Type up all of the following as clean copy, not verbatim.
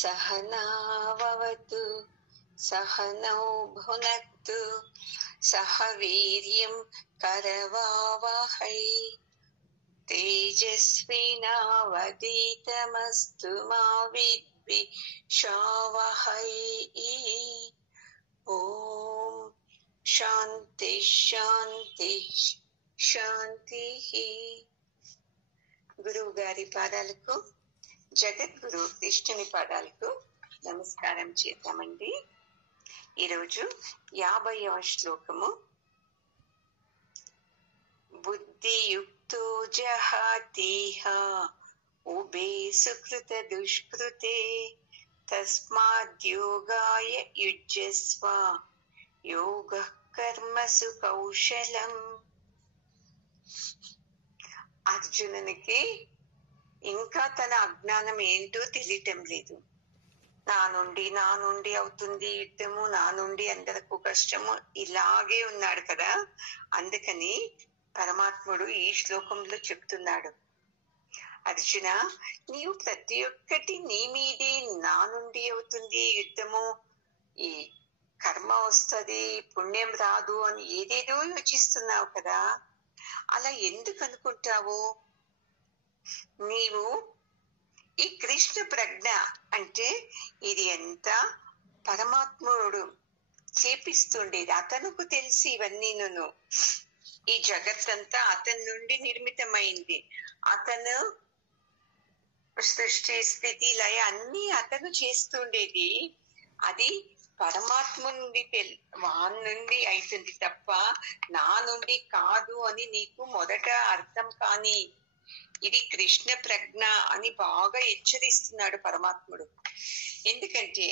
सहनावतु सहनौ भुनक्तु सह वीर्यं करवावहै तेजस्विनावधीतमस्तु मा विद्विषावहै। ओम शांति शांति శాంతి. గురువు గారి పాదాలకు, జగద్గురు కృష్ణుని పాదాలకు నమస్కారం చేద్దామండి. ఈరోజు 50వ శ్లోకము. బుద్ధియుక్తో జహాతిహ ఉభే సుకృత దుష్కృతే తస్మాద్యోగాయ యుజ్యస్వ యోగః కర్మసు కౌశలం. అర్జునునికి ఇంకా తన అజ్ఞానం ఏంటో తెలియటం లేదు. నా నుండి అవుతుంది యుద్ధము, నా నుండి అందరకు కష్టము, ఇలాగే ఉన్నాడు కదా. అందుకని పరమాత్ముడు ఈ శ్లోకంలో చెప్తున్నాడు, అర్జున, నీవు ప్రతి ఒక్కటి నీ మీదే, నా నుండి అవుతుంది యుద్ధము, ఈ కర్మ వస్తుంది, పుణ్యం రాదు అని ఏదేదో యోచిస్తున్నావు కదా. అలా ఎందుకు అనుకుంటావు? నీవు ఈ కృష్ణ ప్రజ్ఞ అంటే ఇది ఎంత పరమాత్ముడు చేపిస్తుండేది. అతనుకు తెలిసి ఇవన్నీను, ఈ జగత్తంతా అతని నుండి నిర్మితమైంది. అతను సృష్టి స్థితి లయ అన్ని అతను చేస్తుండేది. అది పరమాత్మ నుండి వాన్ నుండి అవుతుంది తప్ప నా నుండి కాదు అని నీకు మొదట అర్థం కాని. ఇది కృష్ణ ప్రజ్ఞ అని బాగా హెచ్చరిస్తున్నాడు పరమాత్ముడు. ఎందుకంటే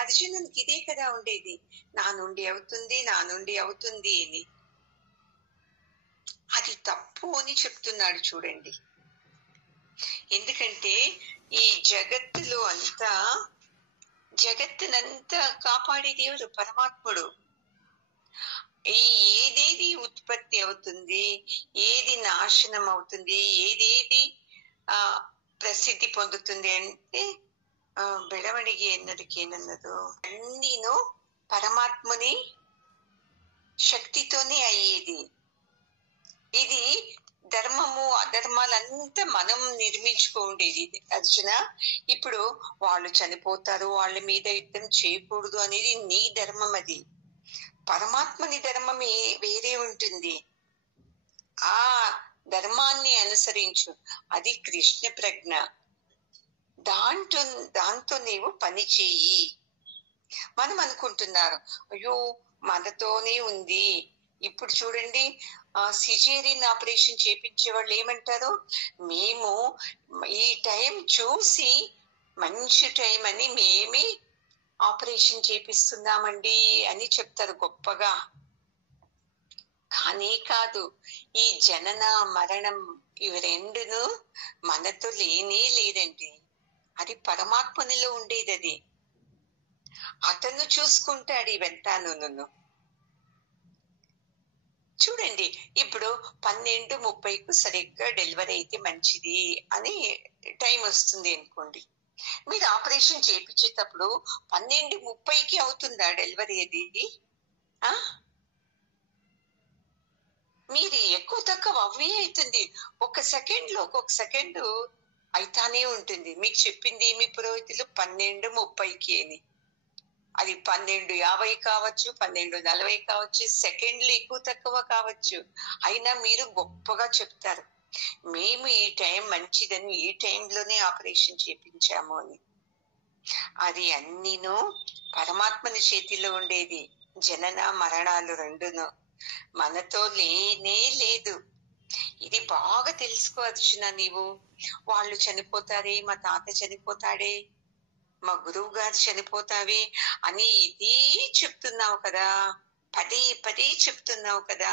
అర్జునునికి ఇదే కదా ఉండేది, నా నుండి అవుతుంది అని. అది తప్పు అని చెప్తున్నాడు చూడండి. ఎందుకంటే ఈ జగత్తులో అంతా, జగత్తునంతా కాపాడే దేవుడు పరమాత్ముడు. ఏదేది ఉత్పత్తి అవుతుంది, ఏది నాశనం అవుతుంది, ఏదేది ప్రసిద్ధి పొందుతుంది అంటే ಬೆಳವಣಿಗೆ ಎನ್ನೋದಕ್ಕೆ ಏನನ್ನದು అన్నీను పరమాత్ముని శక్తితోనే అయ్యేది. ఇది ధర్మము అధర్మాలంతా మనం నిర్మించుకోండేది. అర్జున, ఇప్పుడు వాళ్ళు చనిపోతారు, వాళ్ళ మీద యుద్ధం చేయకూడదు అనేది నీ ధర్మం. అది పరమాత్మని ధర్మం వేరే ఉంటుంది. ఆ ధర్మాన్ని అనుసరించు, అది కృష్ణ ప్రజ్ఞ. దాంతో నీవు పని చేయి. మనం అనుకుంటున్నారు, అయ్యో మనతోనే ఉంది. ఇప్పుడు చూడండి, సిజేరియన్ ఆపరేషన్ చేపించే వాళ్ళు ఏమంటారు, మేము ఈ టైం చూసి మంచి టైం అని మేమే ఆపరేషన్ చేపిస్తున్నామండి అని చెప్తారు గొప్పగా. కానీ కాదు, ఈ జనన మరణం ఇవి రెండును మనతో లేనే లేదండి. అది పరమాత్మనిలో ఉండేది. అది అతను చూసుకుంటాడు ఇవంతాను. చూడండి, ఇప్పుడు 12:30కు సరిగ్గా డెలివరీ అయితే మంచిది అని టైం వస్తుంది అనుకోండి. మీరు ఆపరేషన్ చేయించేటప్పుడు 12:30కి అవుతుందా డెలివరీ? అది మీరు ఎక్కువ తక్కువ అవే అవుతుంది. ఒక్కొక్క సెకండ్ అయితానే ఉంటుంది. మీకు చెప్పింది ఏమి పురోహితులు 12:30కి అని. అది 12:50 కావచ్చు, 12:40 కావచ్చు, సెకండ్లు ఎక్కువ తక్కువ కావచ్చు. అయినా మీరు గొప్పగా చెప్తారు, మేము ఈ టైం మంచిదని, ఈ టైంలోనే ఆపరేషన్ చేపించాము అని. అది అన్నీను పరమాత్మని చేతిలో ఉండేది. జనన మరణాలు రెండును మనతో లేనే లేదు. ఇది బాగా తెలుసుకో అర్జున. నీవు వాళ్ళు చనిపోతారే, మా తాత చనిపోతాడే, మా గురువు గారు చనిపోతావే అని ఇది చెప్తున్నావు కదా, పదే చెప్తున్నావు కదా.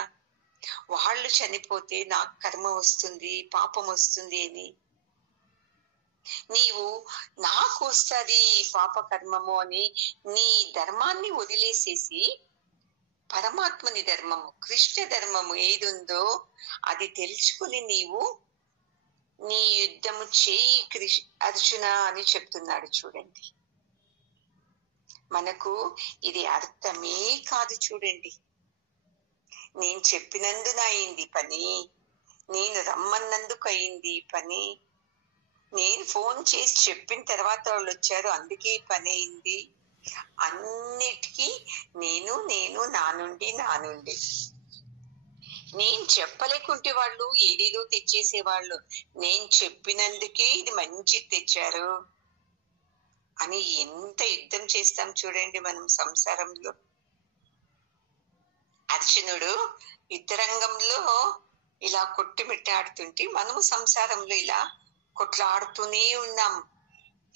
వాళ్ళు చనిపోతే నాకు కర్మ వస్తుంది, పాపం వస్తుంది అని. నీవు నాకు వస్తుంది పాప కర్మము అని నీ ధర్మాన్ని వదిలేసేసి పరమాత్మని ధర్మము, కృష్ణ ధర్మము ఏదుందో అది తెలుసుకుని నీవు నీ యుద్ధము చేయి అర్జున అని చెప్తున్నాడు. చూడండి, మనకు ఇది అర్థమే కాదు. చూడండి, నేను చెప్పినందున అయింది పని, నేను రమ్మన్నందుకు అయింది పని, నేను ఫోన్ చేసి చెప్పిన తర్వాత వాళ్ళు వచ్చారు అందుకే పని అయింది. అన్నిటికీ నేను నేను నా నుండి నేను చెప్పలేకుంటే వాళ్ళు ఏదేదో తెచ్చేసేవాళ్ళు. నేను చెప్పినందుకే ఇది మంచి తెచ్చారు అని ఎంత యుద్ధం చేస్తాం చూడండి మనం సంసారంలో. అర్జునుడు యుద్ధరంగంలో ఇలా కొట్టుమిట్టాడుతుంటే మనము సంసారంలో ఇలా కొట్లాడుతూనే ఉన్నాం.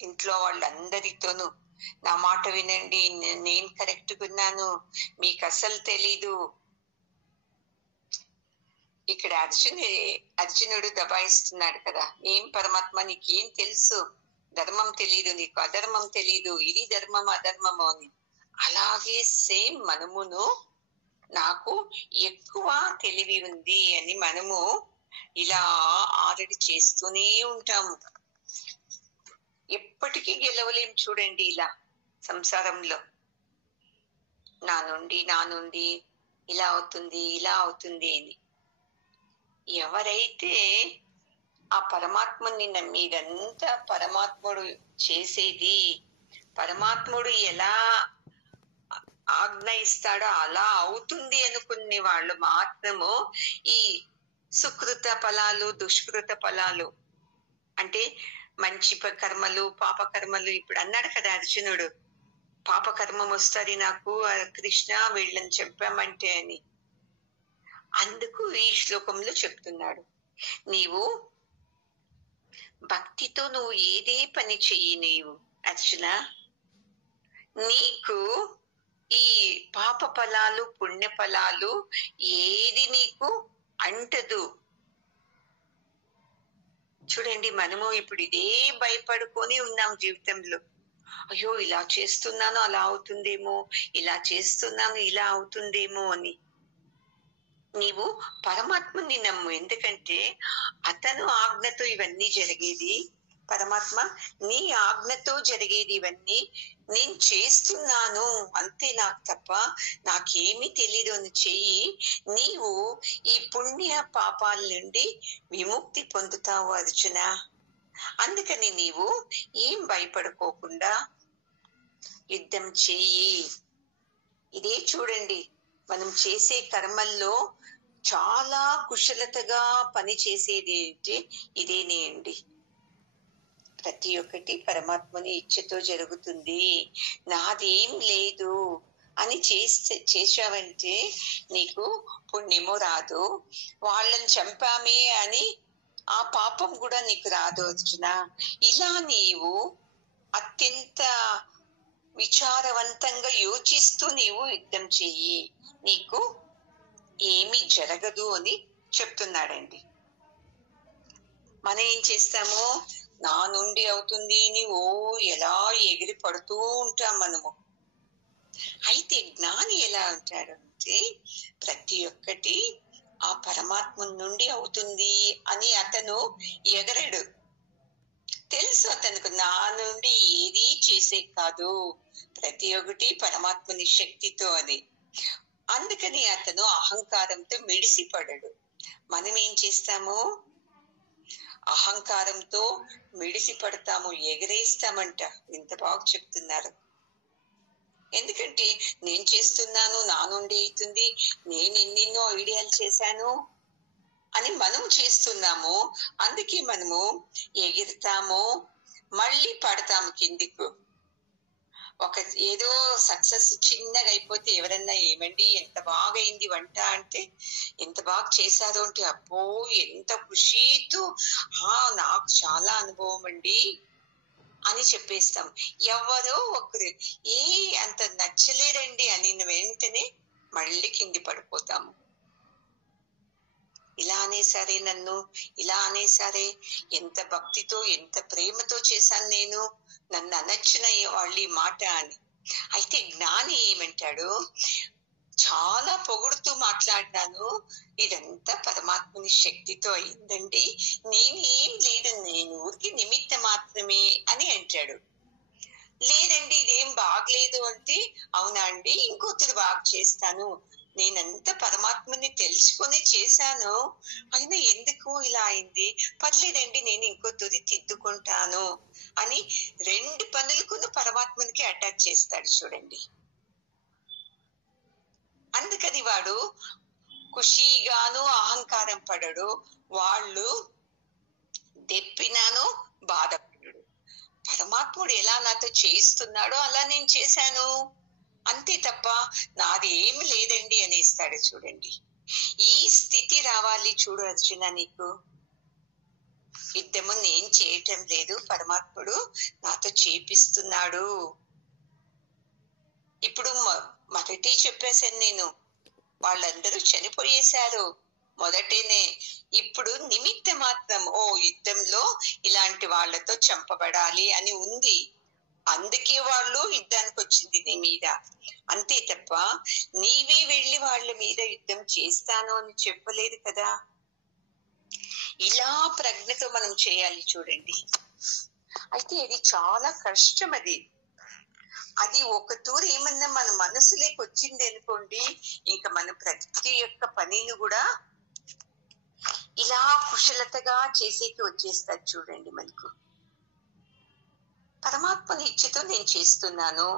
ఇంట్లో వాళ్ళందరితోనూ నా మాట వినండి, నేను కరెక్ట్గా ఉన్నాను, మీకు అసలు తెలీదు. ఇక్కడ అర్జునుడు దబాయిస్తున్నాడు కదా, ఏం పరమాత్మ నీకేం తెలుసు, ధర్మం తెలీదు నీకు, అధర్మం తెలీదు, ఇది ధర్మం అధర్మము అని. అలాగే సేమ్ మనమును నాకు ఎక్కువ తెలివి ఉంది అని మనము ఇలా ఆల్రెడీ చేస్తూనే ఉంటాము. ఎప్పటికీ గెలవలేం చూడండి ఇలా సంసారంలో. నా నుండి ఇలా అవుతుంది అని. ఎవరైతే ఆ పరమాత్మని నమ్మీదంతా పరమాత్ముడు చేసేది, పరమాత్ముడు ఎలా ఆజ్ఞ ఇస్తాడో అలా అవుతుంది అనుకునే వాళ్ళు మాత్రము ఈ సుకృత ఫలాలు దుష్కృత ఫలాలు అంటే మంచి కర్మలు పాప కర్మలు, ఇప్పుడు అన్నాడు కదా అర్జునుడు, పాపకర్మం వస్తుంది నాకు కృష్ణ వీళ్ళని చెప్పామంటే అని. అందుకు ఈ శ్లోకంలో చెప్తున్నాడు, నీవు భక్తితో నువ్వు ఏదే పని చెయ్యి నీవు అర్జున, నీకు ఈ పాప ఫలాలు పుణ్య ఫలాలు ఏది నీకు అంటదు. చూడండి, మనము ఇప్పుడు ఇదే భయపడుకొని ఉన్నాం జీవితంలో. అయ్యో ఇలా చేస్తున్నాను అలా అవుతుందేమో, ఇలా చేస్తున్నాను ఇలా అవుతుందేమో అని. నీవు పరమాత్మని నమ్ము, ఎందుకంటే అతను ఆజ్ఞతో ఇవన్నీ జరిగేది. పరమాత్మ నీ ఆజ్ఞతో జరిగేది ఇవన్నీ, నేను చేస్తున్నాను అంతే, నాకు తప్ప నాకేమీ తెలీదు అని చెయ్యి. నీవు ఈ పుణ్య పాపాల నుండి విముక్తి పొందుతావు అర్జున. అందుకని నీవు ఏం భయపడుకోకుండా యుద్ధం చెయ్యి. ఇదే చూడండి, మనం చేసే కర్మల్లో చాలా కుశలతగా పని చేసేది ఏంటి, ఇదేనే అండి. ప్రతి ఒక్కటి పరమాత్మని ఇచ్చతో జరుగుతుంది, నాదేం లేదు అని చేసావంటే నీకు పుణ్యము రాదు. వాళ్ళని చంపామే అని ఆ పాపం కూడా నీకు రాదు అర్జున. ఇలా నీవు అత్యంత విచారవంతంగా యోచిస్తూ నీవు యుద్ధం చెయ్యి, నీకు ఏమి జరగదు అని చెప్తున్నాడండి. మనం ఏం చేస్తాము, నా నుండి అవుతుంది అని ఎలా ఎగిరి పడుతూ ఉంటాం మనము. అయితే జ్ఞాని ఎలా అంటాడు అంటే, ప్రతి ఒక్కటి ఆ పరమాత్మ నుండి అవుతుంది అని అతను ఎగరడు. తెలుసు అతనికి నా నుండి ఏది చేసే కాదు, ప్రతి ఒక్కటి పరమాత్మని శక్తితో అని. అందుకని అతను అహంకారంతో మిడిసిపడడు. మనం ఏం చేస్తాము, అహంకారంతో మిడిసి పడతాము, ఎగరేస్తామంట. ఇంత బాగా చెప్తున్నారు. ఎందుకంటే నేను చేస్తున్నాను, నా నుండి అవుతుంది, నేను ఎన్నెన్నో ఐడియాలు చేశాను అని మనం చేస్తున్నాము. అందుకే మనము ఎగిరుతాము, మళ్ళీ పడతాము కిందికు. ఒక ఏదో సక్సెస్ చిన్నగా అయిపోతే ఎవరన్నా ఏమండి ఎంత బాగా అయింది వంట అంటే, ఎంత బాగా చేశారు అంటే, అబ్బో ఎంత ఖుషీతో నాకు చాలా అనుభవం అండి అని చెప్పేస్తాం. ఎవరో ఒకరు అంత నచ్చలేదండి అని వెంటనే మళ్ళీ కింది పడిపోతాము. ఇలా అనేసారే నన్ను, ఇలా అనేసారే, ఎంత భక్తితో ఎంత ప్రేమతో చేశాను నేను, నన్ను అనొచ్చిన వాళ్ళు ఈ మాట అని. అయితే జ్ఞాని ఏమంటాడు, చాలా పొగుడుతూ మాట్లాడినాను. ఇదంతా పరమాత్ముని శక్తితో అయిందండి. నేనేం లేదు, నేను ఊరికి నిమిత్త మాత్రమే అని అంటాడు. లేదండి ఇదేం బాగలేదు అంటే, అవునా అండి, ఇంకొకరు బాగా చేస్తాను, నేనంతా పరమాత్మని తెలుసుకొని చేశాను, అయినా ఎందుకు ఇలా అయింది, పర్లేదండి నేను ఇంకో తుది తిద్దుకుంటాను అని 2 పనులకు పరమాత్మనికి అటాచ్ చేస్తాడు చూడండి. అందుకని వాడు ఖుషీగాను అహంకారం పడడు, వాళ్ళు దెప్పినాను బాధపడడు. పరమాత్ముడు ఎలా నాతో చేయిస్తున్నాడో అలా నేను చేశాను అంతే తప్ప నాది ఏమి లేదండి అనేస్తాడు చూడండి. ఈ స్థితి రావాలి చూడు అర్జున నీకు. యుద్ధము నేను చేయటం లేదు, పరమాత్ముడు నాతో చేపిస్తున్నాడు. ఇప్పుడు మొదటి చెప్పేశాను నేను, వాళ్ళందరూ చనిపోయేశారు మొదటేనే. ఇప్పుడు నిమిత్త మాత్రం, ఓ యుద్ధంలో ఇలాంటి వాళ్లతో చంపబడాలి అని ఉంది, అందుకే వాళ్ళు యుద్ధానికి వచ్చింది నీ మీద, అంతే తప్ప నీవే వెళ్ళి వాళ్ళ మీద యుద్ధం చేస్తాను అని చెప్పలేదు కదా. ఇలా ప్రజ్ఞతో మనం చేయాలి చూడండి. అయితే ఇది చాలా కష్టం. అది ఒక తూరు ఏమన్నా మన మనసులోకి వచ్చింది అనుకోండి, ఇంకా మన ప్రతి ఒక్క పనిని కూడా ఇలా కుశలతగా చేసేకి వచ్చేస్తారు చూడండి. మనకు పరమాత్మని ఇచ్చతో నేను చేస్తున్నాను,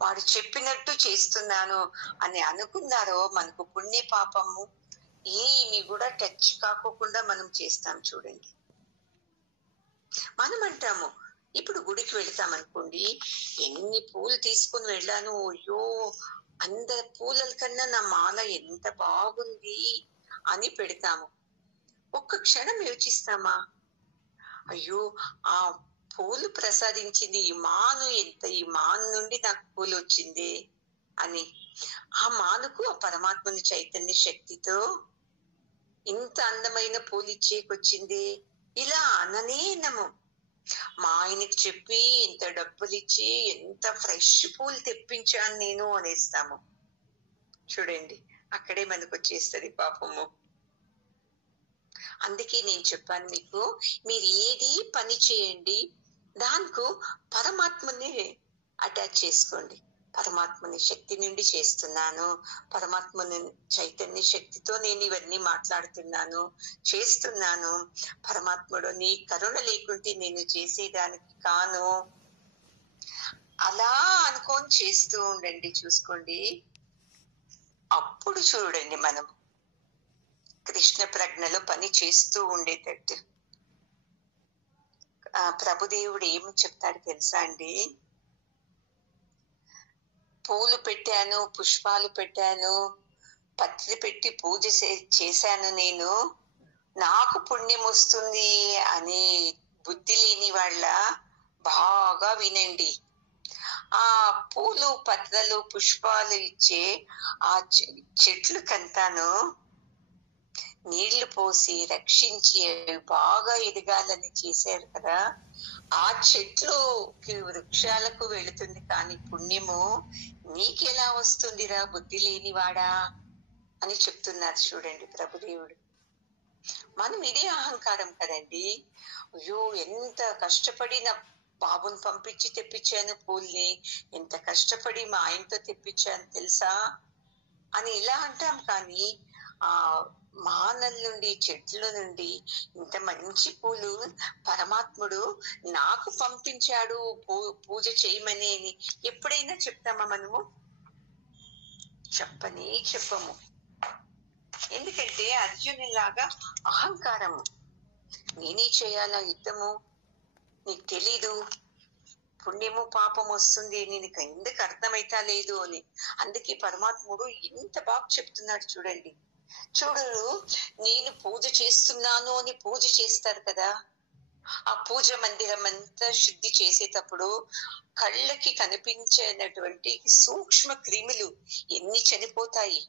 వాడు చెప్పినట్టు చేస్తున్నాను అని అనుకున్నారో, మనకు పుణ్య పాపము ఏమి కూడా టచ్ కాకోకుండా మనం చేస్తాం చూడండి. మనం అంటాము, ఇప్పుడు గుడికి వెళ్తాం అనుకోండి, ఎన్ని పూలు తీసుకుని వెళ్ళాను, అయ్యో అందరి పూలల కన్నా నా మాల ఎంత బాగుంది అని పెడతాము. ఒక్క క్షణం యోచిస్తామా, అయ్యో ఆ పూలు ప్రసాదించింది ఈ మాను, ఎంత ఈ మాను నుండి నాకు పూలు వచ్చింది అని. ఆ మానుకు ఆ పరమాత్మని చైతన్య శక్తితో ఇంత అందమైన పూలు ఇచ్చేకొచ్చింది ఇలా అననేనము. మా ఆయనకి చెప్పి ఇంత డబ్బులు ఇచ్చి ఎంత ఫ్రెష్ పూలు తెప్పించాను నేను అనేస్తాము చూడండి. అక్కడే మనకు వచ్చేస్తుంది పాపము. అందుకే నేను చెప్పాను మీకు, మీరు ఏది పని చేయండి దానికి పరమాత్మని అటాచ్ చేసుకోండి. పరమాత్మని శక్తి నుండి చేస్తున్నాను, పరమాత్మని చైతన్య శక్తితో నేను ఇవన్నీ మాట్లాడుతున్నాను, చేస్తున్నాను, పరమాత్ముడు నీ కరుణ లేకుంటే నేను చేసేదానికి కాను, అలా అనుకొని చేస్తూ ఉండండి. చూసుకోండి, అప్పుడు చూడండి మనం కృష్ణ ప్రజ్ఞలో పని చేస్తూ ఉండేటట్టు. ప్రభుదేవుడు ఏమి చెప్తాడు తెలుసా అండి, పూలు పెట్టాను, పుష్పాలు పెట్టాను, పత్రి పెట్టి పూజ చేశాను నేను, నాకు పుణ్యం వస్తుంది అని బుద్ధి లేని వాళ్ళ బాగా వినండి. ఆ పూలు పత్రలు పుష్పాలు ఇచ్చే ఆ చెట్లు కంతాను నీళ్లు పోసి రక్షించి బాగా ఎదగాలని చేశారు కదా, ఆ చెట్లుకి వృక్షాలకు వెళుతుంది, కానీ పుణ్యము నీకెలా వస్తుందిరా బుద్ధి లేనివాడా అని చెప్తున్నారు చూడండి ప్రభుదేవుడు. మనం ఇదే అహంకారం కదండి, అయ్యో ఎంత కష్టపడి నా బాబుని పంపించి తెప్పించాను పూల్ని, ఎంత కష్టపడి మా ఆయనతో తెప్పించాను తెలుసా అని ఇలా అంటాం. కానీ ఆ మానల నుండి చెట్ల నుండి ఇంత మంచి పూలు పరమాత్ముడు నాకు పంపించాడు పూజ చేయమని అని ఎప్పుడైనా చెప్తామా మనము? చెప్పము. ఎందుకంటే అర్జునులాగా అహంకారము, నేనే చేయాలా యుద్ధము, నీకు తెలీదు పుణ్యము పాపం వస్తుంది, నీకు ఎందుకు అర్థమైతా లేదు అని. అందుకే పరమాత్ముడు ఎంత బాగా చెప్తున్నాడు చూడండి. చూడు, నేను పూజ చేస్తున్నాను అని పూజ చేస్తారు కదా, ఆ పూజ మందిరం అంతా శుద్ధి చేసేటప్పుడు కళ్ళకి కనిపించేటటువంటి సూక్ష్మ క్రిములు ఎన్ని చనిపోతాయి.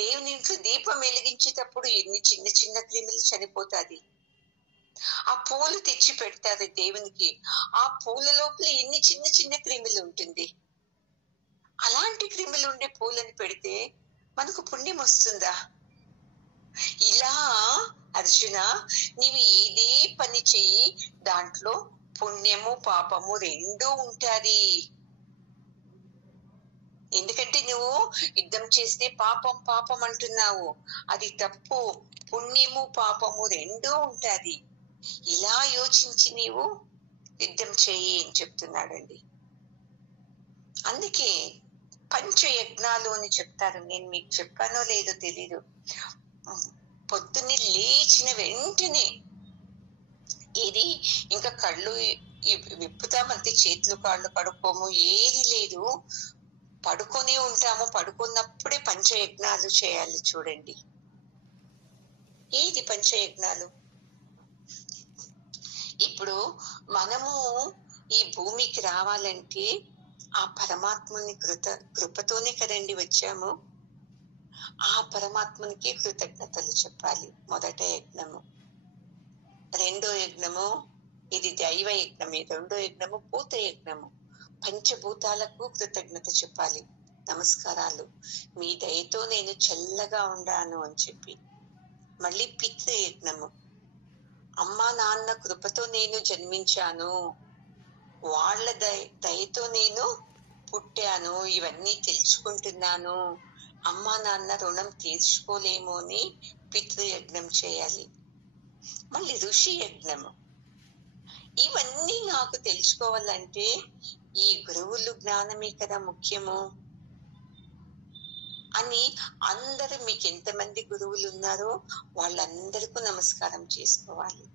దేవుని ఇంట్లో దీపం వెలిగించేటప్పుడు ఎన్ని చిన్న చిన్న క్రిములు చనిపోతాయి. ఆ పూలు తెచ్చి పెడతారు దేవునికి, ఆ పూల లోపల ఎన్ని చిన్న చిన్న క్రిములు ఉంటుంది. అలాంటి క్రిములు ఉండే పూలను పెడితే మనకు పుణ్యం వస్తుందా? ఇలా అర్జున, నీవు ఏదే పని చెయ్యి, దాంట్లో పుణ్యము పాపము రెండూ ఉంటాది. ఎందుకంటే నువ్వు యుద్ధం చేస్తే పాపం పాపం అంటున్నావు, అది తప్పు. పుణ్యము పాపము రెండూ ఉంటాది. ఇలా యోచించి నీవు యుద్ధం చెయ్యి అని చెప్తున్నాడండి. అందుకే పంచయజ్ఞాలు అని చెప్తారు. నేను మీకు చెప్పానో లేదో తెలీదు. పొద్దున్నే లేచిన వెంటనే ఏది ఇంకా కళ్ళు విప్పుతామంతే, చేతులు కాళ్ళు కడుక్కోము, ఏది లేదు, పడుకొని ఉంటాము. పడుకున్నప్పుడే పంచయజ్ఞాలు చేయాలి. చూడండి, ఏది పంచయజ్ఞాలు? ఇప్పుడు మనము ఈ భూమికి రావాలంటే ఆ పరమాత్మని కృపతోనే కదండి వచ్చాము. ఆ పరమాత్మనికి కృతజ్ఞతలు చెప్పాలి. మొదట యజ్ఞము. రెండో యజ్ఞము ఇది దైవ యజ్ఞం. రెండో యజ్ఞము భూత యజ్ఞము. పంచభూతాలకు కృతజ్ఞత చెప్పాలి. నమస్కారాలు, మీ దయతో నేను చల్లగా ఉండాను అని చెప్పి. మళ్ళీ పితృయజ్ఞము. అమ్మా నాన్న కృపతో నేను జన్మించాను, వాళ్ళ దయతో నేను పుట్టాను, ఇవన్నీ తెలుసుకుంటున్నాను, అమ్మా నాన్న రుణం తీర్చుకోలేము అని పితృయజ్ఞం చేయాలి. మళ్ళీ ఋషి యజ్ఞము. ఇవన్నీ నాకు తెలుసుకోవాలంటే ఈ గురువులు జ్ఞానమే కదా ముఖ్యము అని అందరూ, మీకు ఎంతమంది గురువులు ఉన్నారో వాళ్ళందరికీ నమస్కారం చేసుకోవాలి.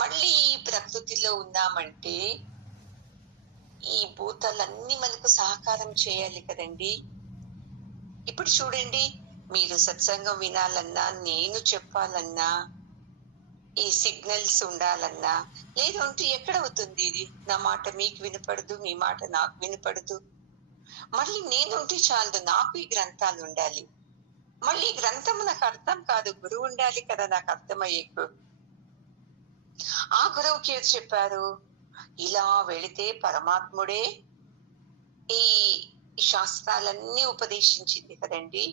మళ్ళీ ఈ ప్రకృతిలో ఉన్నామంటే ఈ భూతాలన్నీ మనకు సహకారం చేయాలి కదండి. ఇప్పుడు చూడండి, మీరు సత్సంగం వినాలన్నా, నేను చెప్పాలన్నా, ఈ సిగ్నల్స్ ఉండాలన్నా, లేదంటే ఎక్కడవుతుంది ఇది? నా మాట మీకు వినపడదు, మీ మాట నాకు వినపడదు. మళ్ళీ నేనుంటే చాలదు, నాకు ఈ గ్రంథాలు ఉండాలి. మళ్ళీ ఈ గ్రంథము నాకు అర్థం కాదు, గురువు ఉండాలి కదా నాకు అర్థమయ్యేకు. ఆ గురువుకి ఏది చెప్పారు? ఇలా వెళితే పరమాత్ముడే ఈ శాస్త్రాలన్నీ ఉపదేశించింది కదండి.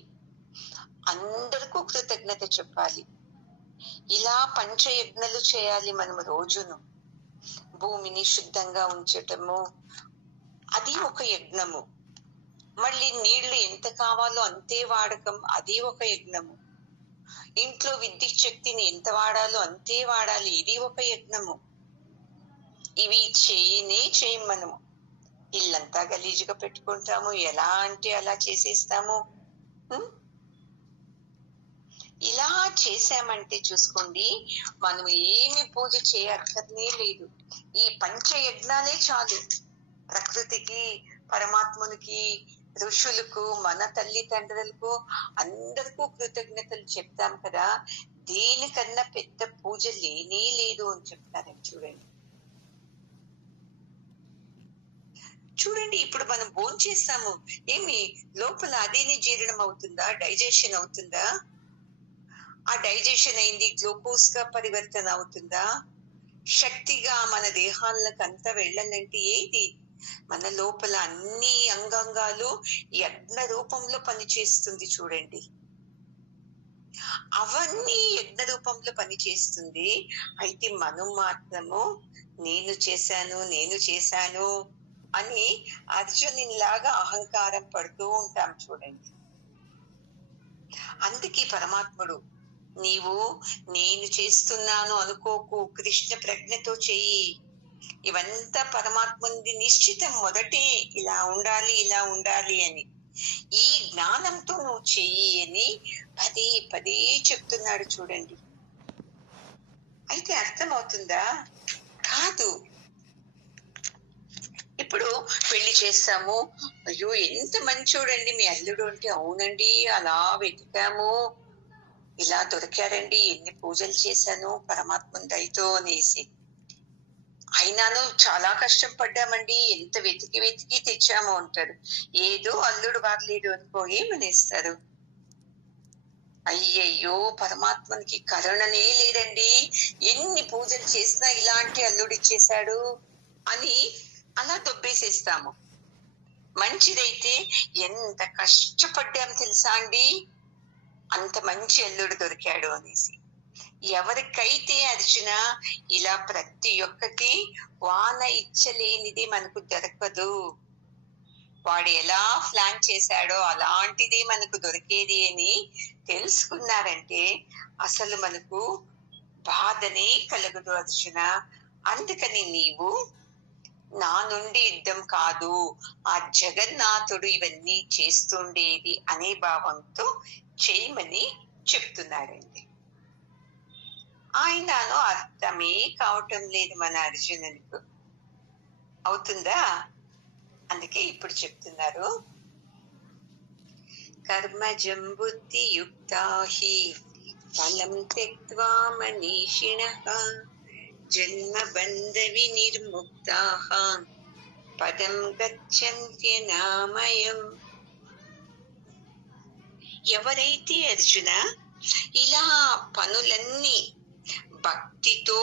అందరికీ కృతజ్ఞత చెప్పాలి. ఇలా పంచయజ్ఞలు చేయాలి మనము రోజును. భూమిని శుద్ధంగా ఉంచటము అది ఒక యజ్ఞము. మళ్ళీ నీళ్లు ఎంత కావాలో అంతే వాడకం, అది ఒక యజ్ఞము. ఇంట్లో విద్యుత్ శక్తిని ఎంత వాడాలో అంతే వాడాలి, ఇది ఒక యజ్ఞము. ఇవి చేయం మనము. ఇల్లంతా గలీజుగా పెట్టుకుంటాము, ఎలా అంటే అలా చేసేస్తాము. ఇలా చేసామంటే చూసుకోండి, మనం ఏమి పూజ చేయక్కర్నే లేదు. ఈ పంచయజ్ఞాలే చాలు. ప్రకృతికి, పరమాత్మునికి, ఋషులకు, మన తల్లిదండ్రులకు అందరికీ కృతజ్ఞతలు చెప్తాం కదా. దేనికన్నా పెద్ద పూజ లేనే లేదు అని చెప్తారని చూడండి. చూడండి, ఇప్పుడు మనం భోంచేస్తాము, ఏమి లోపల అదేనే జీర్ణం అవుతుందా? డైజెషన్ అవుతుందా? ఆ డైజెషన్ అయింది గ్లూకోజ్ గా పరివర్తన అవుతుందా? శక్తిగా మన దేహాలకు అంతా వెళ్ళాలంటే ఏది? మన లోపల అన్ని అంగాంగాలు యజ్ఞ రూపంలో పనిచేస్తుంది చూడండి. అవన్నీ యజ్ఞ రూపంలో పనిచేస్తుంది. అయితే మనం మాత్రము నేను చేశాను అని అర్జునునిలాగా అహంకారం పడుతూ ఉంటాం చూడండి. అందుకే పరమాత్ముడు, నీవు నేను చేస్తున్నాను అనుకోకు, కృష్ణ ప్రజ్ఞతో చెయ్యి. ఇవంతా పరమాత్ముడి నిశ్చితం. మొదటే ఇలా ఉండాలి అని. ఈ జ్ఞానంతో నువ్వు చెయ్యి అని పదే పదే చెప్తున్నాడు చూడండి. అయితే అర్థమవుతుందా? కాదు. ఇప్పుడు పెళ్లి చేస్తాము, అయ్యో ఎంత మంచోడండి మీ అల్లుడు అంటే, అవునండి అలా వెతికాము, ఇలా దొరికారండి, ఎన్ని పూజలు చేశాను పరమాత్మ దయతో అనేసి. అయినాను చాలా కష్టం పడ్డామండి, ఎంత వెతికి తెచ్చాము అంటాడు. ఏదో అల్లుడు బాగలేదు అనుకో, ఏమనేస్తారు? అయ్యయ్యో పరమాత్మనికి కరుణనే లేదండి, ఎన్ని పూజలు చేసినా ఇలాంటి అల్లుడు ఇచ్చేశాడు అని అలా దొబ్బేసేస్తాము. మంచిదైతే ఎంత కష్టపడ్డాం తెలుసా అండి, అంత మంచి అల్లుడు దొరికాడు అనేసి. ఎవరికైతే అర్జున ఇలా ప్రతి ఒక్కటి వాన ఇచ్చలేనిది మనకు దొరకదు, వాడు ఎలా ప్లాన్ చేశాడో అలాంటిది మనకు దొరికేది అని తెలుసుకున్నారంటే అసలు మనకు బాధనే కలగదు అర్జున. అందుకని నీవు నా నుండి యుద్ధం కాదు, ఆ జగన్నాథుడు ఇవన్నీ చేస్తుండేది అనే భావంతో చేయమని చెప్తున్నాడండి. ఆయనను అర్థమే కావటం లేదు మన అర్జునునికి. అవుతుందా? అందుకే ఇప్పుడు చెప్తున్నారు, కర్మజం బుద్ధి యుక్తా హి ఫలం త్యక్త్వా మనీషిణః జన్మ బంధ వినిర్ముక్తాః పదం గచ్చన్త్యనామయం. ఎవరైతే అర్జున ఇలా పనులన్నీ భక్తితో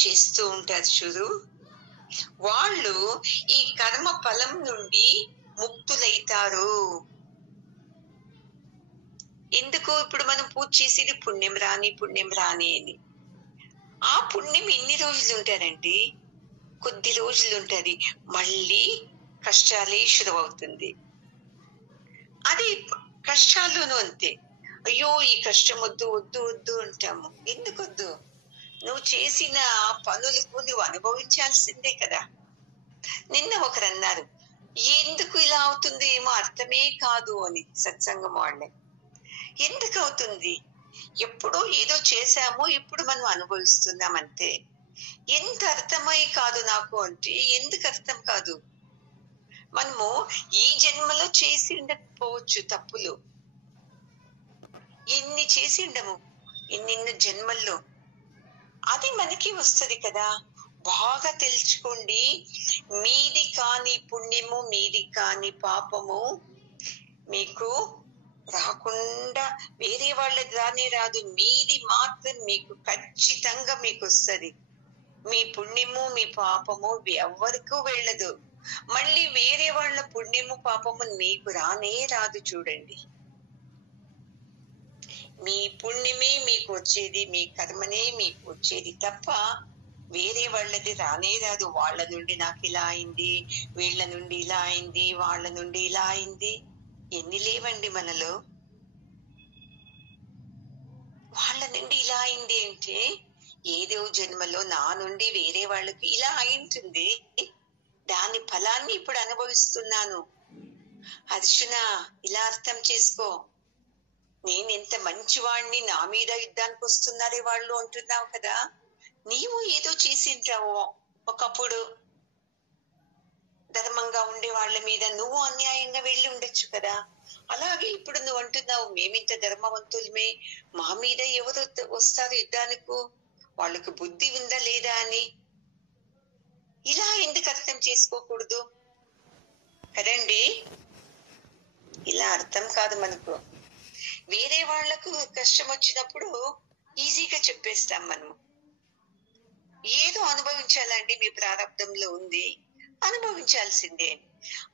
చేస్తూ ఉంటారు చూడు, వాళ్ళు ఈ కర్మ ఫలం నుండి ముక్తులైతారు. ఎందుకు? ఇప్పుడు మనం పూజ చేసేది పుణ్యం రాని అని. ఆ పుణ్యం ఎన్ని రోజులు ఉంటారండి? కొద్ది రోజులు ఉంటది, మళ్ళీ కష్టాలే శురువవుతుంది. అది కష్టాల్లోనూ అంతే. అయ్యో ఈ కష్టం వద్దు వద్దు వద్దు అంటాము. ఎందుకు వద్దు? నువ్వు చేసిన పనులకు నువ్వు అనుభవించాల్సిందే కదా. నిన్న ఒకరు అన్నారు, ఎందుకు ఇలా అవుతుంది ఏమో అర్థమే కాదు అని. సత్సంగం వాళ్ళే, ఎందుకు అవుతుంది? ఎప్పుడో ఏదో చేశాము, ఇప్పుడు మనం అనుభవిస్తున్నాం అంతే. ఎంత అర్థమై కాదు నాకు అంటే, ఎందుకు అర్థం కాదు? మనము ఈ జన్మలో చేసి ఉండకపోవచ్చు తప్పులు, ఎన్ని చేసి ఉండము ఎన్నెన్నో జన్మల్లో, అది మనకి వస్తుంది కదా. బాగా తెలుసుకోండి, మీది కాని పుణ్యము మీది కాని పాపము మీకు రాకుండా వేరే వాళ్ళది రానే రాదు, మీది మాత్రం మీకు ఖచ్చితంగా మీకు వస్తుంది. మీ పుణ్యము మీ పాపము ఎవరికూ వెళ్ళదు. మళ్ళీ వేరే వాళ్ళ పుణ్యము పాపము మీకు రానే రాదు. చూడండి, మీ పుణ్యమే మీకు వచ్చేది, మీ కర్మనే మీకు వచ్చేది తప్ప వేరే వాళ్ళది రానే రాదు. వాళ్ళ నుండి నాకు ఇలా అయింది, వీళ్ళ నుండి ఇలా అయింది, వాళ్ళ నుండి ఇలా అయింది, ఎన్ని లేవండి మనలో. వాళ్ళ నుండి ఇలా అయింది అంటే ఏదో జన్మలో నా నుండి వేరే వాళ్ళకి ఇలా అయింటుంది, దాని ఫలాన్ని ఇప్పుడు అనుభవిస్తున్నాను. అర్జున, ఇలా అర్థం చేసుకో. నేను ఎంత మంచివాణ్ణి, నా మీద యుద్ధానికి వస్తున్నారే వాళ్ళు అంటున్నావు కదా. నీవు ఏదో చేసింటావు ఒకప్పుడు, ధర్మంగా ఉండే వాళ్ళ మీద నువ్వు అన్యాయంగా వెళ్ళి ఉండొచ్చు కదా. అలాగే ఇప్పుడు నువ్వు అంటున్నావు, మేమింత ధర్మవంతులమే, మా మీద ఎవరు వస్తారు యుద్ధానికి, వాళ్ళకు బుద్ధి ఉందా లేదా అని. ఇలా ఎందుకు అర్థం చేసుకోకూడదు కదండి? ఇలా అర్థం కాదు మనకు. వేరే వాళ్లకు కష్టం వచ్చినప్పుడు ఈజీగా చెప్పేస్తాం మనము, ఏదో అనుభవించాలండి, మీ ప్రారంభంలో ఉంది, అనుభవించాల్సిందే.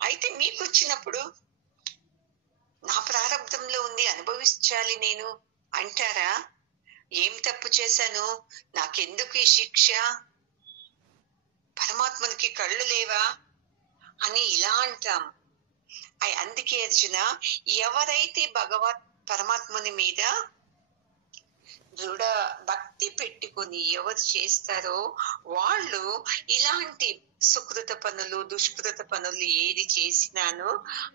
అయితే మీకు వచ్చినప్పుడు నా ప్రారంభంలో ఉంది, అనుభవించాలి నేను అంటారా? ఏం తప్పు చేశాను, నాకెందుకు ఈ శిక్ష, పరమాత్మనికి కళ్ళు లేవా అని ఇలా అంటాం. అందుకే అర్జున, ఎవరైతే పరమాత్మని మీద దృఢ భక్తి పెట్టుకుని ఎవరు చేస్తారో వాళ్ళు ఇలాంటి సుకృత పనులు దుష్కృత పనులు ఏది చేసినానో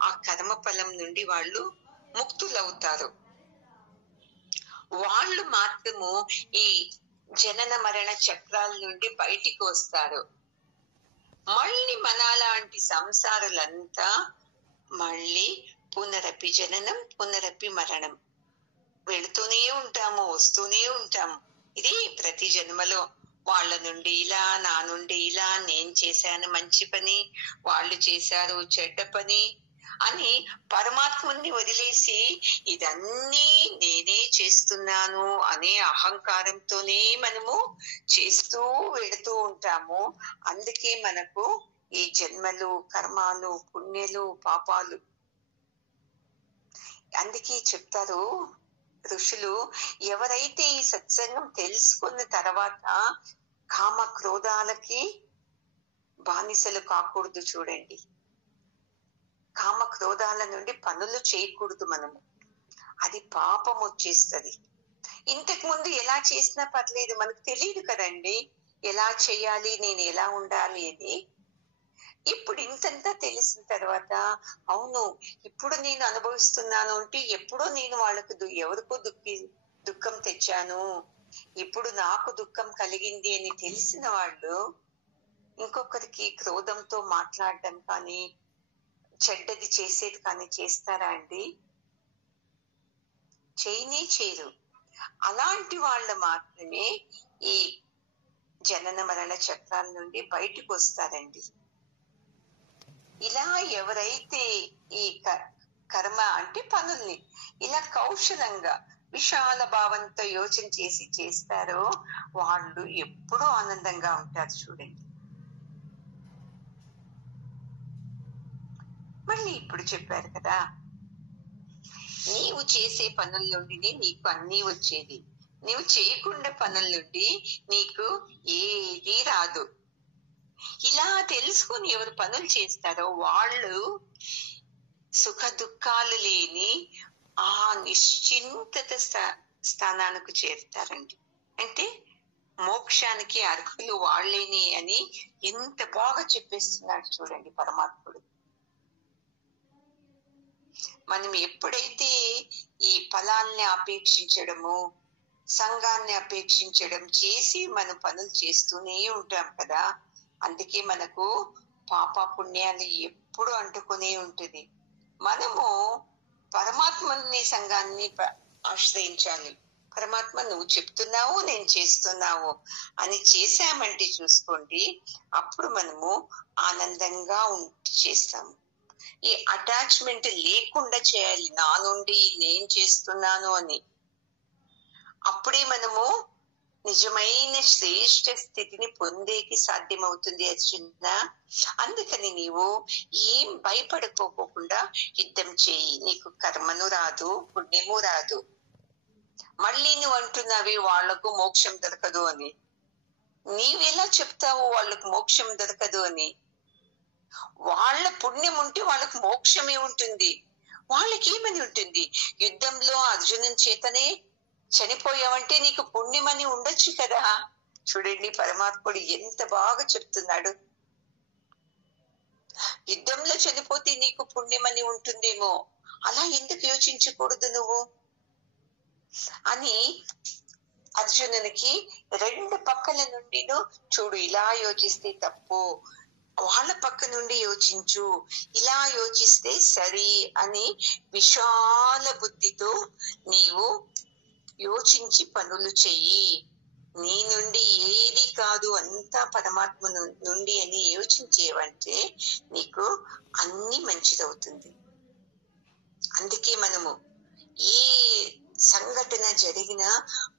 ఆ కర్మ ఫలం నుండి వాళ్ళు ముక్తులవుతారు. వాళ్ళు మాత్రము ఈ జనన మరణ చక్రాల నుండి బయటికి వస్తారు. మళ్ళీ మనలాంటి సంసారులంతా మళ్ళీ పునరపి జననం పునరపి మరణం వెళుతూనే ఉంటాము, వస్తూనే ఉంటాము. ఇది ప్రతి జన్మలో వాళ్ళ నుండి ఇలా, నా నుండి ఇలా, నేను చేశాను మంచి పని, వాళ్ళు చేశారు చెడ్డ పని అని పరమాత్మని వదిలేసి ఇదన్నీ నేనే చేస్తున్నాను అనే అహంకారంతోనే మనము చేస్తూ వెళుతూ ఉంటాము. అందుకే మనకు ఈ జన్మలు, కర్మాలు, పుణ్యలు, పాపాలు. అందుకే చెప్తారు ఋషులు, ఎవరైతే ఈ సత్సంగం తెలుసుకున్న తర్వాత కామ క్రోధాలకి బానిసలు కాకూడదు. చూడండి, కామ క్రోధాల నుండి పనులు చేయకూడదు మనము. అది పాపం వచ్చేస్తుంది. ఇంతకు ముందు ఎలా చేసినా పర్లేదు, మనకు తెలియదు కదండి ఎలా చేయాలి, నేను ఎలా ఉండాలి అని. ఇప్పుడు ఇంతంతా తెలిసిన తర్వాత అవును ఇప్పుడు నేను అనుభవిస్తున్నాను అంటే ఎప్పుడో నేను వాళ్ళకు ఎవరికో దుఃఖం తెచ్చాను, ఇప్పుడు నాకు దుఃఖం కలిగింది అని తెలిసిన వాళ్ళు ఇంకొకరికి క్రోధంతో మాట్లాడడం కానీ చెడ్డది చేసేది కానీ చేస్తారా అండి? చేయరు. అలాంటి వాళ్ళు మాత్రమే ఈ జనన మరణ చక్రాల నుండి బయటకు వస్తారండి. ఇలా ఎవరైతే ఈ కర్మ అంటే పనుల్ని ఇలా కౌశలంగా విశాల భావంతో యోచన చేసి చేస్తారో వాళ్ళు ఎప్పుడూ ఆనందంగా ఉంటారు. చూడండి, మళ్ళీ ఇప్పుడు చెప్పారు కదా, నీవు చేసే పనుల నుండి నీకు అన్నీ వచ్చేది, నీవు చేయకుండా పనుల నుండి నీకు ఏది రాదు. ఇలా తెలుసుకుని ఎవరు పనులు చేస్తారో వాళ్ళు సుఖ దుఃఖాలు లేని ఆ నిశ్చింతత స్థానానికి చేరుతారండి. అంటే మోక్షానికి అర్హులు వాళ్ళేని అని ఎంత బాగా చెప్పేస్తున్నాడు చూడండి పరమాత్ముడు. మనం ఎప్పుడైతే ఈ ఫలాల్ని అపేక్షించడము, సంఘాన్ని అపేక్షించడం చేసి మనం పనులు చేస్తూనే ఉంటాం కదా, అందుకే మనకు పాప పుణ్యాలు ఎప్పుడు అంటుకునే ఉంటుంది. మనము పరమాత్మని సంఘాన్ని ఆశ్రయించాలి. పరమాత్మ నువ్వు చెప్తున్నావు నేను చేస్తున్నావు అని చేశామంటే చూసుకోండి, అప్పుడు మనము ఆనందంగా చేస్తాము. ఈ అటాచ్మెంట్ లేకుండా చేయాలి, నా నుండి నేను చేస్తున్నాను అని. అప్పుడే మనము నిజమైన శ్రేష్ఠ స్థితిని పొందేకి సాధ్యమవుతుంది అర్జున. అందుకని నీవు ఏం భయపడుకోకుండా యుద్ధం చేయి. నీకు కర్మను రాదు, పుణ్యము రాదు. మళ్ళీ నువ్వు అంటున్నావి వాళ్లకు మోక్షం దొరకదు అని. నీవెలా చెప్తావు వాళ్ళకు మోక్షం దొరకదు అని? వాళ్ళ పుణ్యం ఉంటే వాళ్ళకు మోక్షమే ఉంటుంది. వాళ్ళకి ఏమని ఉంటుంది? యుద్ధంలో అర్జునుని చేతనే చనిపోయావంటే నీకు పుణ్యమని ఉండొచ్చు కదా. చూడండి పరమాత్ముడు ఎంత బాగా చెప్తున్నాడు. యుద్ధంలో చనిపోతే నీకు పుణ్యమని ఉంటుందేమో, అలా ఎందుకు యోచించకూడదు నువ్వు అని అర్జునునికి రెండు పక్కల నుండి చూడు, ఇలా యోచిస్తే తప్పు, వాళ్ళ పక్క నుండి యోచించు, ఇలా యోచిస్తే సరి అని విశాల బుద్ధితో నీవు యోచించి పనులు చెయ్యి. నీ నుండి ఏది కాదు అంతా పరమాత్మ నుండి అని యోచించేవంటే నీకు అన్ని మంచిదవుతుంది. అందుకే మనము ఈ సంఘటన జరిగిన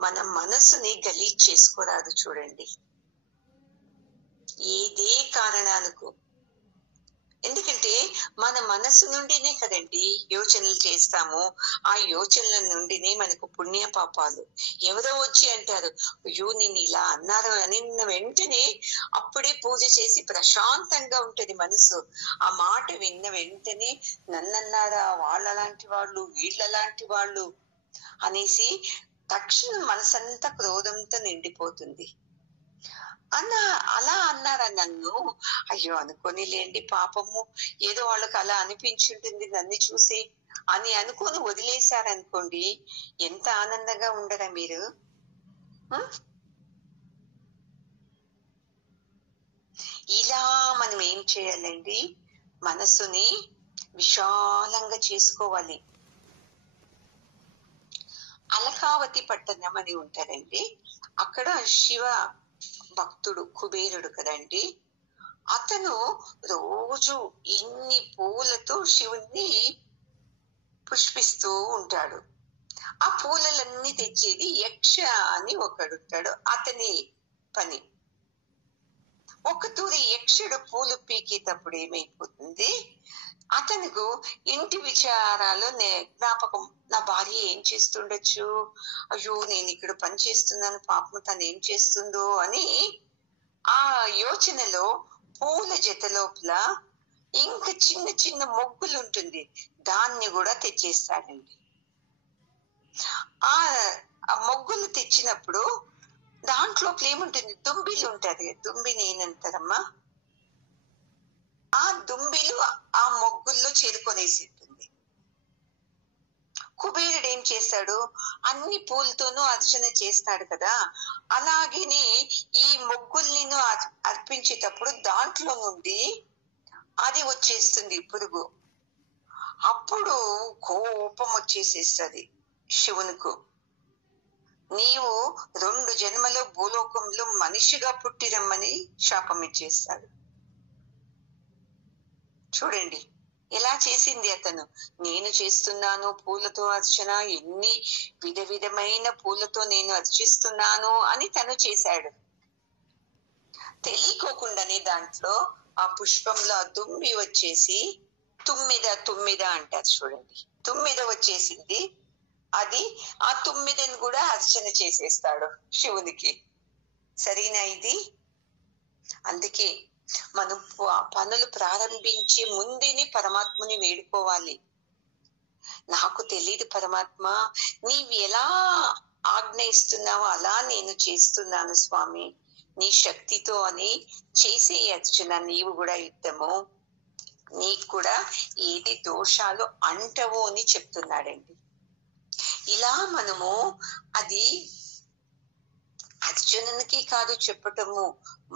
మన మనసుని గలీజ్ చేసుకోరాదు. చూడండి, ఏదే కారణాలకు. ఎందుకంటే మన మనసు నుండినే కదండి యోచనలు చేస్తాము. ఆ యోచనల నుండినే మనకు పుణ్య పాపాలు. ఎవరో వచ్చి అంటారు, అయ్యో నేను ఇలా అన్నారు అని వెంటనే అప్పుడే పూజ చేసి ప్రశాంతంగా ఉంటది మనసు. ఆ మాట విన్న వెంటనే నన్నన్నారా, వాళ్ళలాంటి వాళ్ళు, వీళ్ళలాంటి వాళ్ళు అనేసి తక్షణం మనసంతా క్రోధంతో నిండిపోతుంది. అలా అన్నారా నన్ను, అయ్యో అనుకొని లేండి పాపము, ఏదో వాళ్ళకి అలా అనిపించుంటుంది నన్ను చూసి అని అనుకొని వదిలేశారనుకోండి, ఎంత ఆనందంగా ఉండరా మీరు? ఇలా మనం ఏం చేయాలండి, మనసుని విశాలంగా చేసుకోవాలి. అలకావతి పట్టణం అని ఉంటారండి, అక్కడ శివ భక్తుడు కుబేరుడు కదండి, అతను రోజు ఇన్ని పూలతో శివుణ్ణి పుష్పిస్తూ ఉంటాడు. ఆ పూలలన్నీ తెచ్చేది యక్ష అని ఒకడుంటాడు, అతని పని. ఒక తూరి యక్షుడు పూలు పీకేటప్పుడు ఏమైపోతుంది, అతనికి ఇంటి విచారాలు జ్ఞాపకం. నా భార్య ఏం చేస్తుండొచ్చు, అయ్యో నేను ఇక్కడ పని చేస్తున్నాను, పాపం తను ఏం చేస్తుందో అని ఆ యోచనలో పూల జత లోపల ఇంకా చిన్న చిన్న మొగ్గులు ఉంటుంది, దాన్ని కూడా తెచ్చేస్తాడండి. ఆ మొగ్గులు తెచ్చినప్పుడు దాంట్లో ఏముంటుంది, దుంబిలు ఉంటది. దుంబిని ఏనంటారమ్మా, ఆ దుంబిలు ఆ మొగ్గుల్లో చేరుకొనేసి ఉంటుంది. కుబేరుడు ఏం చేస్తాడు, అన్ని పూలతోనూ అర్చన చేస్తాడు కదా, అలాగే ఈ మొగ్గుల్ని అర్పించేటప్పుడు దాంట్లో నుండి అది వచ్చేస్తుంది పురుగు. అప్పుడు కోపం వచ్చేసేస్తుంది శివునికి. నీవు 2 జన్మలో భూలోకంలో మనిషిగా పుట్టిరమ్మని శాపం ఇచ్చేస్తాడు. చూడండి ఎలా చేసింది అతను. నేను చేస్తున్నాను పూలతో అర్చన, ఎన్ని విధమైన పూలతో నేను అర్చిస్తున్నాను అని తను చేశాడు. తెలియకోకుండానే దాంట్లో ఆ పుష్పంలో ఆ దుమ్మి వచ్చేసి తుమ్మిద అంటారు చూడండి, తుమ్మిద వచ్చేసింది. అది ఆ 9ని కూడా అర్చన చేసేస్తాడు శివునికి. సరేనా ఇది? అందుకే మనం పనులు ప్రారంభించే ముందేనే పరమాత్మని వేడుకోవాలి. నాకు తెలియదు పరమాత్మ, నీవు ఎలా ఆజ్ఞ ఇస్తున్నావో అలా నేను చేస్తున్నాను స్వామి, నీ శక్తితో అని చేసే అర్చన నీవు కూడా యుద్ధము, నీకు కూడా ఏది దోషాలు అంటవో అని చెప్తున్నాడండి. ఇలా మనము అది అర్జునునికి కాదు చెప్పటము,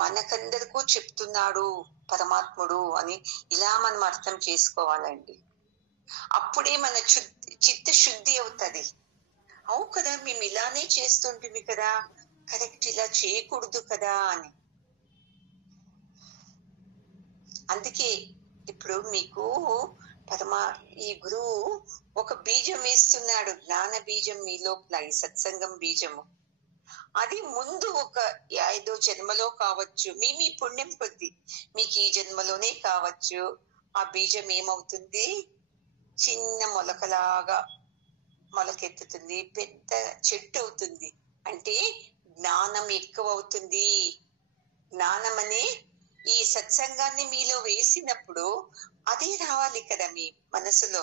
మనకందరికీ చెప్తున్నాడు పరమాత్ముడు అని ఇలా మనం అర్థం చేసుకోవాలండి. అప్పుడే మన చిత్త శుద్ధి అవుతుంది. అవు కదా, మేము ఇలానే చేస్తుంటివి కదా, కరెక్ట్, ఇలా చేయకూడదు కదా అని. అందుకే ఇప్పుడు మీకు ఈ గురువు ఒక బీజం వేస్తున్నాడు, జ్ఞాన బీజం మీ లోపల, ఈ సత్సంగం బీజము. అది ముందు ఒక 5వ జన్మలో కావచ్చు, మీ పుణ్యం కొద్ది మీకు ఈ జన్మలోనే కావచ్చు, ఆ బీజం ఏమవుతుంది, చిన్న మొలకలాగా మొలకెత్తుతుంది, పెద్ద చెట్టు అవుతుంది. అంటే జ్ఞానం ఎక్కువ అవుతుంది. జ్ఞానం అనే ఈ సత్సంగాన్ని మీలో వేసినప్పుడు అదే రావాలి కదా మీ మనసులో.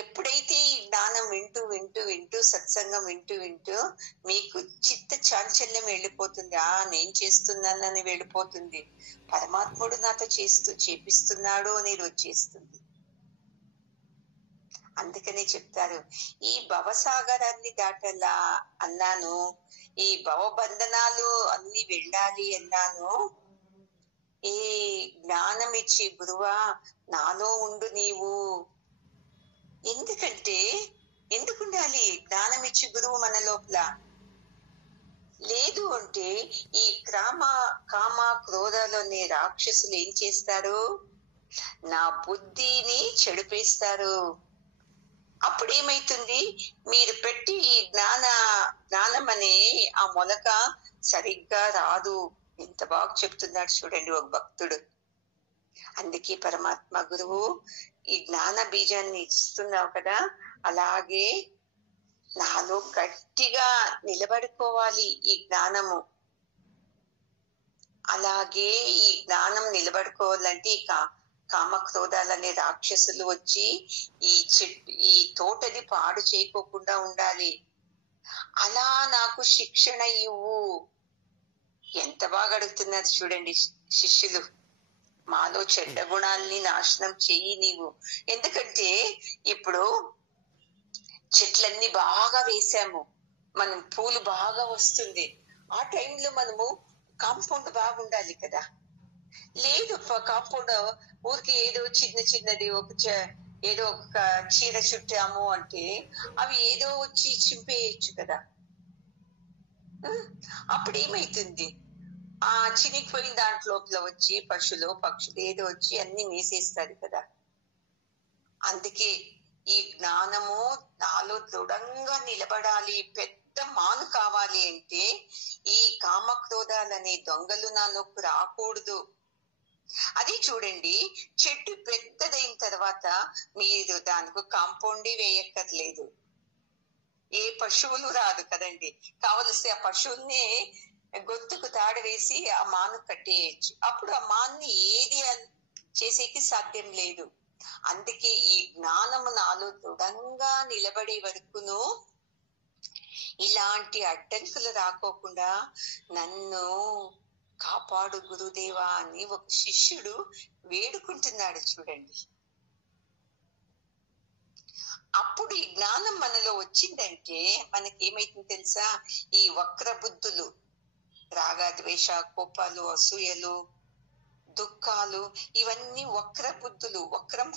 ఎప్పుడైతే ఈ జ్ఞానం వింటూ వింటూ వింటూ సత్సంగం వింటూ వింటూ మీకు చిత్త చాంచల్యం వెళ్ళిపోతుంది, నేను చేస్తున్నానని వెళ్ళిపోతుంది, పరమాత్ముడు నాతో చేపిస్తున్నాడు అనేది వచ్చేస్తుంది. అందుకనే చెప్తారు, ఈ భవసాగరాన్ని దాటలా అన్నాను, ఈ భవబంధనాలు అన్ని వెళ్ళాలి అన్నాను, ఈ జ్ఞానం ఇచ్చి గురువా నాలో ఉండు నీవు. ఎందుకుండాలి జ్ఞానం ఇచ్చి గురువు మన లోపల? లేదు అంటే ఈ కామ క్రోధాలోని రాక్షసులు ఏం చేస్తారు, నా బుద్ధిని చెడిపేస్తారు. అప్పుడేమైతుంది, మీరు పెట్టి ఈ జ్ఞానం అనే ఆ మొలక సరిగ్గా రాదు. ఎంత బాగా చెప్తున్నాడు చూడండి ఒక భక్తుడు. అందుకే పరమాత్మ గురువు ఈ జ్ఞాన బీజాన్ని ఇస్తున్నావు కదా, అలాగే నాలో గట్టిగా నిలబడుకోవాలి ఈ జ్ఞానము. అలాగే ఈ జ్ఞానం నిలబడుకోవాలంటే కామక్రోధాలనే రాక్షసులు వచ్చి ఈ తోటని పాడు చేయకోకుండా ఉండాలి. అలా నాకు శిక్షణ ఇవ్వు. ఎంత బాగా అడుగుతున్నారు చూడండి శిష్యులు, మాలో చెడ్డ గుణాలని నాశనం చెయ్యి నీవు. ఎందుకంటే ఇప్పుడు చెట్లన్నీ బాగా వేసాము, మనం పూలు బాగా వస్తుంది, ఆ టైంలో మనము కాంపౌండ్ బాగుండాలి కదా. లేదు కాంపౌండ్ ఊరికి ఏదో చిన్నది ఏదో ఒక చీర చుట్టాము అంటే అవి ఏదో వచ్చి చింపేయచ్చు కదా. అప్పుడు ఏమైతుంది, ఆ చినిగిపోయిన దాంట్లోపల వచ్చి పక్షులు ఏదో వచ్చి అన్ని వేసేస్తారు కదా. అందుకే ఈ జ్ఞానము నాలో దృఢంగా నిలబడాలి, పెద్ద పెద్ద మాను కావాలి అంటే ఈ కామక్రోధాలనే దొంగలు నాలోకి రాకూడదు. అది చూడండి, చెట్టు పెద్దదైన తర్వాత మీరు దానికి కాంపౌండ్ వేయక్కర్లేదు, ఏ పశువులు రాదు కదండి. కావలసి ఆ పశువుల్ని గొంతుకు తాడు వేసి ఆ మాను కట్టేయచ్చు. అప్పుడు ఆ మాన్ని ఏది చేసేకి సాధ్యం లేదు. అందుకే ఈ జ్ఞానము నాలో దృఢంగా నిలబడే వరకును ఇలాంటి అడ్డంకులు రాకోకుండా నన్ను కాపాడు గురుదేవా అని ఒక శిష్యుడు వేడుకుంటున్నాడు చూడండి. అప్పుడు ఈ జ్ఞానం మనలో వచ్చిందంటే మనకేమైతుంది తెలుసా? ఈ వక్ర బుద్ధులు, రాగ ద్వేష కోపాలు, అసూయలు, దుఃఖాలు, ఇవన్నీ వక్ర బుద్ధులు, వక్రం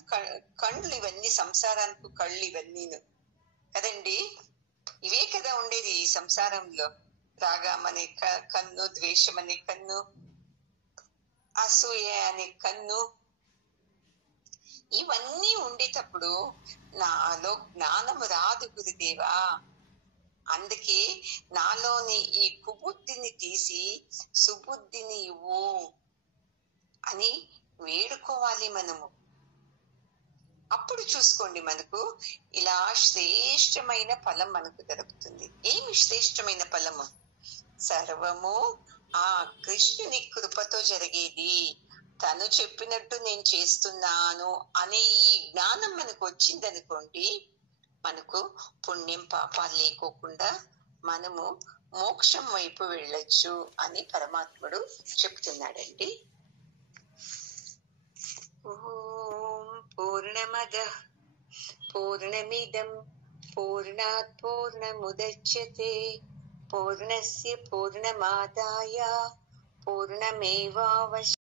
కళ్ళు, ఇవన్నీ సంసారానికి కళ్ళు ఇవన్నీను కదండి. ఇవే కదా ఉండేది ఈ సంసారంలో. రాగం అనే కన్ను, ద్వేషం అనే కన్ను, అసూయ అనే కన్ను, ఇవన్నీ ఉండేటప్పుడు నాలో జ్ఞానము రాదు గురుదేవా. అందుకే నాలోని ఈ కుబుద్ధిని తీసి సుబుద్ధిని ఇవ్వు అని వేడుకోవాలి మనము. అప్పుడు చూసుకోండి, మనకు ఇలా శ్రేష్టమైన ఫలం మనకు దొరుకుతుంది. ఏమి శ్రేష్టమైన ఫలము? సర్వము ఆ కృష్ణుని కృపతో జరిగేది, తను చెప్పినట్టు నేను చేస్తున్నాను అనే ఈ జ్ఞానం మనకు వచ్చిందనుకోండి, మనకు పుణ్యం పాపాలు లేకోకుండా మనము మోక్షం వైపు వెళ్ళొచ్చు అని పరమాత్ముడు చెప్తున్నాడండి. ఓం పూర్ణమదః పూర్ణమిదం పూర్ణాత్ పూర్ణముదచ్యతే పూర్ణస్య పూర్ణమాదాయ పూర్ణమేవావశిష్యతే.